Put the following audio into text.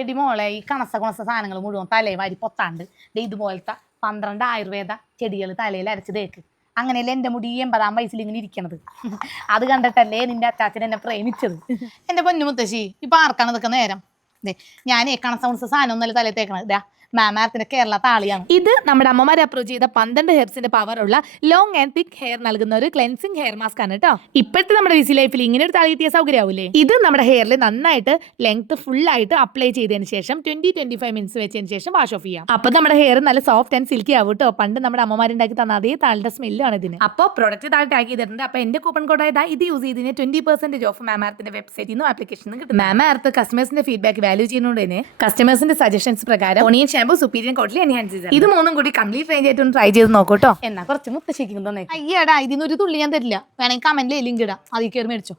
എടി മോളെ ഈ കണസ സാധനങ്ങൾ മുഴുവൻ തലേ വാരി പൊത്താണ്ട് ഇതുപോലത്തെ 12 ആയുർവേദ ചെടികൾ തലയിൽ അരച്ച് തേക്ക്. അങ്ങനെയല്ലേ എൻ്റെ മുടി 80-ആം വയസ്സിൽ ഇങ്ങനെ ഇരിക്കണത്. അത് കണ്ടിട്ടല്ലേ നിന്റെ അച്ചാച്ചൻ എന്നെ പ്രേമിച്ചത്. എൻ്റെ പൊന്നു മുത്തശ്ശി ഇപ്പൊ ആർക്കാണ് ഇതൊക്കെ നേരം? ഞാനേ കണസ സാധനം ഒന്നല്ല തലയിൽ തേക്കണത്. മാമാർത്തിന്റെ കേരള താളിയാണ് ഇത്. നമ്മുടെ അമ്മമാരെ അപ്രോച്ച് ചെയ്ത 12 ഹെർബ്സിന്റെ പവറുള്ള ലോങ് ആൻഡ് തിക് ഹെയർ നൽകുന്ന ഒരു ക്ലെൻസിങ് ഹെയർ മാസ്ക് ആണ് കേട്ടോ. ഇപ്പോഴത്തെ നമ്മുടെ ബിസി ലൈഫിൽ ഇങ്ങനെ ഒരു താളി കിട്ടിയ സൗകര്യമാവൂലേ? ഇത് നമ്മുടെ ഹെയറിൽ നന്നായിട്ട് ലെങ്ത് ഫുൾ ആയിട്ട് അപ്ലൈ ചെയ്തതിന് ശേഷം 20-25 മിനിറ്റ്സ് വെച്ചതിന് ശേഷം വാഷ് ഓഫ് ചെയ്യാം. അപ്പൊ നമ്മുടെ ഹെയർ നല്ല സോഫ്റ്റ് ആൻഡ് സിൽക്കി ആവും കേട്ടോ. പണ്ട് നമ്മുടെ അമ്മമാരുണ്ടാക്കി തന്ന അതേ താളിന്റെ സ്മെല്ലാണ് ഇതിന്. അപ്പോൾ പ്രൊഡക്റ്റ് താഴെ ടാഗ് ചെയ്തിട്ടുണ്ട്. അപ്പൊ എന്റെ കൂപ്പൺ കോഡ് ഇത് യൂസ് ചെയ്തതിന് 20% ഓഫ് മാമാർത്തിന്റെ വെബ്സൈറ്റിൽ നിന്നും ആപ്ലിക്കേഷൻ കിട്ടും. മാമാർത്ത് കസ്റ്റമേഴ്സിന്റെ ഫീഡ്ബാക്ക് വാല്യൂ ചെയ്യുന്നതുകൊണ്ട് തന്നെ കസ്റ്റമേഴ്സിന്റെ സജഷൻസ് പ്രകാരം ഓണിയൻ ഷാമ്പൂ സുപ്പീരിയർ കോട്ടിൽ എൻഹാൻസ് ചെയ്തത്. ഇത് മൂന്നും കൂടി കംപ്ലീറ്റ് റേഞ്ച് ആയിട്ട് ട്രൈ ചെയ്ത് നോക്കൂട്ടോ. എന്നാ കുറച്ച് മുത്തശ്ശിക്കും തന്നെ. അയ്യടാ ഇതിനൊരു തുള്ളി ഞാൻ തരില്ല. വേണമെങ്കിൽ കമന്റിൽ ലിങ്ക് ഇടാം, അതിൽ കയറി മേടിച്ചോ.